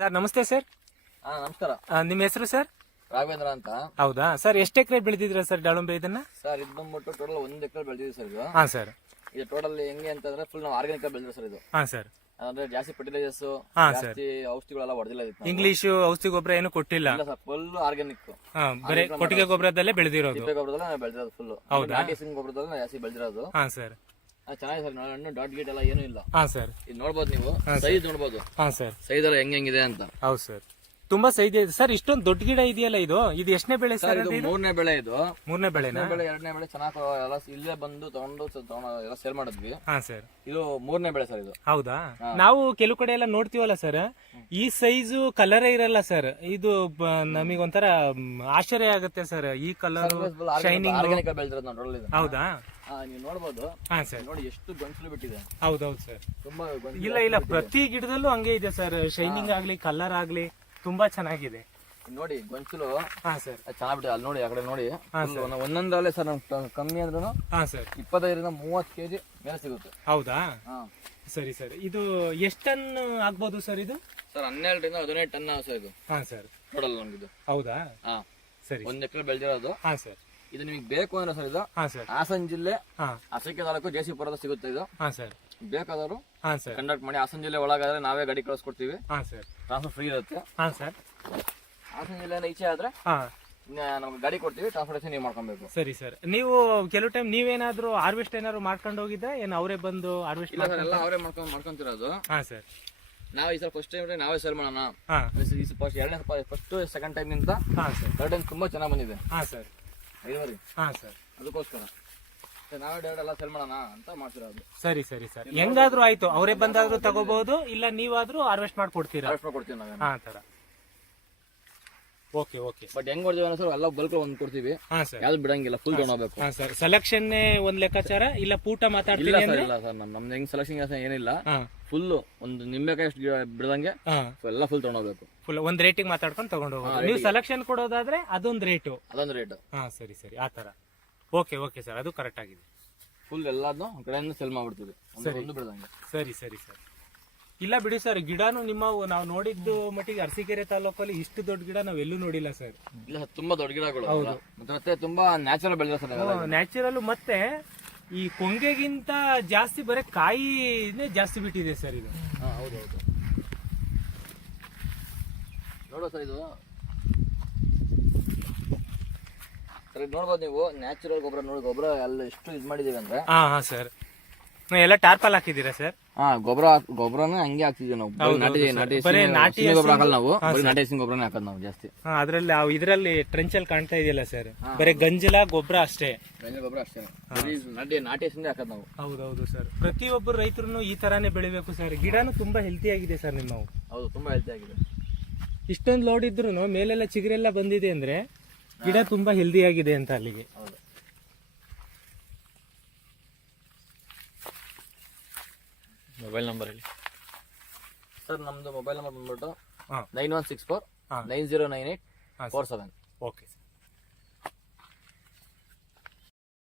Sir ನಮಸ್ತೆ sir. ನಮಸ್ಕಾರ. ನಿಮ್ಮ ಹೆಸರು ಸರ್? ರಾಘವೇಂದ್ರ ಅಂತ. ಹೌದಾ ಸರ್, ಎಷ್ಟು ಎಕರೆ ಬೆಳೆದಿದ್ರ ಸರ್ ದಾಳಿಂಬೆ ಇದನ್ನ? ಸರ್ ಇದು ಬಂದ್ಬಿಟ್ಟು ಟೋಟಲ್ 1 ಎಕರೆ ಬೆಳೆದಿದ್ದೀವಿ ಸರ್ ಇದು. ಹಾ ಸರ್. ಇದು ಟೋಟಲ್ ಹೆಂಗೆ ಅಂತಂದ್ರೆ ಫುಲ್ ನಾವು ಆರ್ಗಾನಿಕ್ ಬೆಳೆದಿದ್ದೀವಿ ಸರ್ ಇದು. ಹಾ ಸರ್. ಅಂದ್ರೆ ಜಾಸ್ತಿ ಫರ್ಟಿಲೈಸರ್ಸ್ ಜಾಸ್ತಿ ಔಷಧಿಗಳೆಲ್ಲ ಹೊಡೆದಿಲ್ಲ ಇದಕ್ಕೆ. ಇಂಗ್ಲಿಷ್ ಔಷಧಿ ಗೊಬ್ಬರ ಏನು ಕೊಟ್ಟಿಲ್ಲ? ಇಲ್ಲ ಸರ್, ಫುಲ್ ಆರ್ಗಾನಿಕ್. ಬರೀ ಕೊಟ್ಟಿಗೆ ಗೊಬ್ಬರದಲ್ಲೇ ಬೆಳೆದಿರೋದು? ತಿಪ್ಪೆ ಗೊಬ್ಬರದಲ್ಲ ಬೆಳೆದಿರೋದು ಫುಲ್. ನಾಟಿ ಹಸಿರು ಗೊಬ್ಬರದಲ್ಲ ಜಾಸ್ತಿ ಬೆಳೆದಿರೋದು. ಹಾ ಸರ್. ಚೆನ್ನಾಗಿದೆ ಸರ್, ಹಣ್ಣು ಡಾಟ್ ಗೀಟ್ ಎಲ್ಲ ಏನೂ ಇಲ್ಲ. ಹಾ ಸರ್. ಇದು ನೋಡ್ಬೋದು ನೀವು, ಸೈಜ್ ನೋಡ್ಬೋದು. ಹಾ ಸರ್. ಸೈಜ್ ಎಲ್ಲ ಹೆಂಗಿದೆ ಅಂತ. ಹೌದು ಸರ್, ತುಂಬಾ ಸೈಜ್ ಇದೆ ಸರ್. ಇಷ್ಟೊಂದು ದೊಡ್ಡ ಗಿಡ ಇದೆಯಲ್ಲ, ಇದು ಎಷ್ಟನೇ ಬೆಳೆ ಸರ್? ಇದು 3ನೇ ಬೆಳೆ. ಇದು 3ನೇ ಬೆಳೆನಾ? ಬೆಳೆ 2ನೇ ಬೆಳೆ ಚೆನ್ನಾಗಿ ಎಲ್ಲ ಇಲ್ಲೇ ಬಂದು ತಗೊಂಡು ಎಲ್ಲ ಸೇಲ್ ಮಾಡಿದ್ವಿ. ಹಾ ಸರ್. ಇದು 3ನೇ ಬೆಳೆ ಸರ್ ಇದು. ಹೌದಾ? ನಾವು ಕೆಲವು ಕಡೆ ಎಲ್ಲ ನೋಡ್ತೀವಲ್ಲ ಸರ್, ಈ ಸೈಜು ಕಲರೇ ಇರಲ್ಲ ಸರ್. ಇದು ನಮಗೊಂಥರ ಆಶ್ಚರ್ಯ ಆಗುತ್ತೆ ಸರ್, ಈ ಕಲರ್ ಶೈನಿಂಗ್. ಆರ್ಗಾನಿಕ್ ಬೆಳೆದಿರೋದು ನೋಡಿ. ಹೌದಾ? ನೀವು ನೋಡ್ಬೋದು. ಹಾ ಸರ್. ನೋಡಿ ಎಷ್ಟು ಗಂಟಲು ಬಿಟ್ಟಿದೆ. ಹೌದೌದು ಸರ್. ತುಂಬಾ ಇಲ್ಲ ಪ್ರತಿ ಗಿಡದಲ್ಲೂ ಹಂಗೆ ಇದೆ ಸರ್. ಶೈನಿಂಗ್ ಆಗ್ಲಿ ಕಲರ್ ಆಗ್ಲಿ ತುಂಬಾ ಚೆನ್ನಾಗಿದೆ. ನೋಡಿ ಗೊಂಚಲು. ಹಾ ಸರ್. ಚೆನ್ನಾಗ್ಬಿಟ್ಟಿದೆ. ಅಲ್ಲಿ ನೋಡಿ, ಆ ಕಡೆ ನೋಡಿ. ಒಂದೊಂದರಲ್ಲೇ ಸರ್ ನಮ್ಗೆ ಕಮ್ಮಿ ಅಂದ್ರೂ ಹಾ ಸರ್ 25ರಿಂದ 30 kg ಮೇಲೆ ಸಿಗುತ್ತೆ. ಹೌದಾ? ಸರಿ ಸರ್. ಇದು ಎಷ್ಟು ಟನ್ ಆಗ್ಬೋದು ಸರ್ ಇದು? ಸರ್ 12ರಿಂದ 15 ಟನ್ ಸರ್ ಇದು. ಹಾ ಸರ್. ಟೋಟಲ್ ನಮ್ಗಿದು. ಹೌದಾ? ಸರಿ. 1 ಎಕರೆ ಬೆಳೆದಿರೋದು. ಹಾ ಸರ್. ಇದು ನಿಮಗೆ ಬೇಕು ಅಂದ್ರೆ ಸರ್ ಇದು ಹಾಸನ ಜಿಲ್ಲೆ ಅಸಕೆ ತಾಲೂಕು ಜೆಸಿಪುರದ ಸಿಗುತ್ತೆ ಇದು. ಹಾ ಸರ್. ಬೇಕಾದವರು ಕಂಡಕ್ಟ್ ಮಾಡಿ. ಹಾಸನ ಜಿಲ್ಲೆ ಒಳಗಾದ್ರೆ ನಾವೇ ಗಾಡಿ ಕಳಿಸ್ಕೊಡ್ತೀವಿ. ಟ್ರಾನ್ಸ್ಫರ್ ಫ್ರೀ ಇರುತ್ತೆ. ಹಾಸನ ಜಿಲ್ಲೆ ಈಚೆ ಆದ್ರೆ ನಮ್ಗೆ ಗಾಡಿ ಕೊಡ್ತೀವಿ, ಟ್ರಾನ್ಸ್ಪೋರ್ಟೇಷನ್ ನೀವು ಮಾಡ್ಕೊಬೇಕು. ಸರಿ ಸರ್. ನೀವು ಕೆಲವು ಟೈಮ್ ನೀವೇನಾದ್ರೂ ಹಾರ್ವೆಸ್ಟ್ ಏನಾದ್ರು ಮಾಡ್ಕೊಂಡು ಹೋಗಿದ್ದ, ಏನ್ ಅವರೇ ಬಂದು ಹಾರ್ವೆಸ್ಟ್? ಇಲ್ಲ ಸರ್, ಎಲ್ಲ ಅವರೇ ಮಾಡ್ಕೊಂತಿರೋದು. ಹಾ ಸರ್. ನಾವು ಈ ಸಲ ಫಸ್ಟ್ ಟೈಮ್ ನಾವೇ ಸೇಲ್ ಮಾಡೋಣ. ಫಸ್ಟ್ ಸೆಕೆಂಡ್ ಟೈಮ್ ನಿಂತ ಥರ್ಡ್ ಟೈಮ್ ತುಂಬಾ ಚೆನ್ನಾಗಿ ಬಂದಿದೆ. ಹಾ ಸರ್. ಹಾ ಸರ್. ಅದಕ್ಕೋಸ್ಕರ ನಾವೇ ಡೈರೆಕ್ಟ್ ಎಲ್ಲ ಸೇಲ್ ಮಾಡೋಣ ಅಂತ ಮಾಡ್ತಿರೋದು. ಸರಿ ಸರಿ ಸರ್. ಹೆಂಗಾದ್ರೂ ಆಯ್ತು, ಅವರೇ ಬಂದಾದ್ರೂ ತಗೋಬಹುದು, ಇಲ್ಲ ನೀವಾದ್ರೂ ಹಾರ್ವೆಸ್ಟ್ ಮಾಡ್ಕೊಡ್ತೀರಾ? ಹಾರ್ವೆಸ್ಟ್ ಮಾಡ್ಕೊಡ್ತೀವಿ ನಾವೇ. ಆ ತರ. Okay okay. ಬಟ್ ಹೆಂಗ್ ಕೊಡ್ತೀವಿ ಸರ್, ಎಲ್ಲ ಬಲ್ಕ್ ಒಂದ್ ಕೊಡ್ತೀವಿ. ಯಾವ್ದು ಬಿಡಂಗಿಲ್ಲ, ಫುಲ್ ತಗೊಂಡೋಗ್ಬೇಕು. ಹಾ ಸರ್. ಸೆಲೆಕ್ಷನ್ ಒಂದ್ ಲೆಕ್ಕಾಚಾರ, ಇಲ್ಲ ಪೂಟ ಮಾತಾಡ್ತೀನಿ ಅಂದ್ರೆ? ಇಲ್ಲ ಸರ್, ನಮ್ದು ಹೆಂಗ್ ಸೆಲೆಕ್ಷನ್ ಏನಿಲ್ಲ. ಫುಲ್ ಒಂದು ನಿಂಬೆಕಾಯಿ ಅಷ್ಟು ಬಿಡದಂಗೆ ಎಲ್ಲ ಫುಲ್ ತಗೊಂಡೋಗ್ಬೇಕು. ಫುಲ್ ಒಂದ್ ರೇಟಿಗೆ ಮಾತಾಡ್ಕೊಂಡು ತಗೊಂಡು ಹೋಗೋದು. ನೀವು ಸೆಲೆಕ್ಷನ್ ಕೊಡೋದಾದ್ರೆ ಅದೊಂದು ರೇಟು. ಅದೊಂದು ರೇಟ್. ಹಾ ಸರಿ ಸರಿ, ಆ ತರ. ಓಕೆ ಓಕೆ ಸರ್, ಅದು ಕರೆಕ್ಟ್ ಆಗಿದೆ. ಫುಲ್ ಎಲ್ಲಾದ್ನು ಕಡೆಯಿಂದ ಸೆಲ್ ಮಾಡ್ಬಿಡ್ತೀವಿ, ಒಂದು ಬಿಡದಂಗೆ. ಸರಿ ಸರಿ ಸರ್. ಇಲ್ಲ ಬಿಡಿ ಸರ್, ಗಿಡನು ನಿಮ್ಮ ನಾವು ನೋಡಿದ್ದು ಮಟ್ಟಿಗೆ ಅರಸೀಕೆರೆ ತಾಲೂಕಲ್ಲಿ ಇಷ್ಟು ದೊಡ್ಡ ಗಿಡ ನಾವ್ ಎಲ್ಲೂ ನೋಡಿಲ್ಲ ಸರ್. ಇಲ್ಲ ಸರ್, ತುಂಬಾ ದೊಡ್ಡ ಗಿಡಗಳು. ಹೌದು. ಮತ್ತೆ ತುಂಬಾ ನ್ಯಾಚುರಲ್ ಬೆಳೆದ ಸರ್. ನ್ಯಾಚುರಲ್, ಮತ್ತೆ ಈ ಕೊಂಗೆಗಿಂತ ಜಾಸ್ತಿ ಬರೀ ಕಾಯಿನೇ ಜಾಸ್ತಿ ಬಿಟ್ಟಿದೆ ಸರ್ ಇದು. ಹೌದೌದು. ನೋಡುವ ಸರ್, ಇದು ಸರ್ ನೋಡ್ಬೋದು ನೀವು. ನ್ಯಾಚುರಲ್ ಗೊಬ್ಬರ ನೋಡಿ, ಗೊಬ್ಬರ ಎಲ್ಲ ಎಷ್ಟು ಇದು ಮಾಡಿದೀವಿ ಅಂದ್ರೆ. ಹಾ ಸರ್. ಎಲ್ಲ ಟಾರ್ಪಲ್ ಹಾಕಿದೀರಾ ಸರ್? ಗೊಬ್ಬರನೇ ಹಂಗೆ ಹಾಕ್ತಿದ್ವಿ ನಾವು. ನಾಟಿ ಗೊಬ್ಬರ ಹಾಕಲ್ಲ ನಾವು, ನಾಟಿ ಹಸಿನ ಗೊಬ್ಬರನೇ ಹಾಕೋದು ನಾವು ಜಾಸ್ತಿ. ಅದ್ರಲ್ಲಿ ಇದರಲ್ಲಿ ಟ್ರೆಂಚಲ್ಲಿ ಕಾಣ್ತಾ ಇದೆಯಲ್ಲ ಸರ್, ಬರೀ ಗಂಜಲ ಗೊಬ್ಬರ ಅಷ್ಟೇ. ಗಂಜಲ ಗೊಬ್ಬರ ಅಷ್ಟೇ, ನಾಟಿ ಹಸಿಂದ ಹಾಕೋದು ನಾವು. ಹೌದೌದು ಸರ್. ಪ್ರತಿಯೊಬ್ಬರು ರೈತರು ಈ ತರಾನೇ ಬೆಳಿಬೇಕು ಸರ್. ಗಿಡನು ತುಂಬಾ ಹೆಲ್ತಿ ಆಗಿದೆ ಸರ್ ನಿಮ್ಮವು. ಹೌದು, ತುಂಬಾ ಹೆಲ್ತಿ ಆಗಿದೆ. ಇಷ್ಟೊಂದು ಲೋಡ್ ಇದ್ರು ಮೇಲೆಲ್ಲ ಚಿಗುರೆಲ್ಲ ಬಂದಿದೆ ಅಂದ್ರೆ ಗಿಡ ತುಂಬಾ ಹೆಲ್ದಿ ಆಗಿದೆ ಅಂತ ಅಲ್ಲಿಗೆ. ಮೊಬೈಲ್ ನಂಬರ್ ಹೇಳಿ ಸರ್. ನಮ್ದು ಮೊಬೈಲ್ ನಂಬರ್ ಬಂದ್ಬಿಟ್ಟು 9164 909847. ಓಕೆ.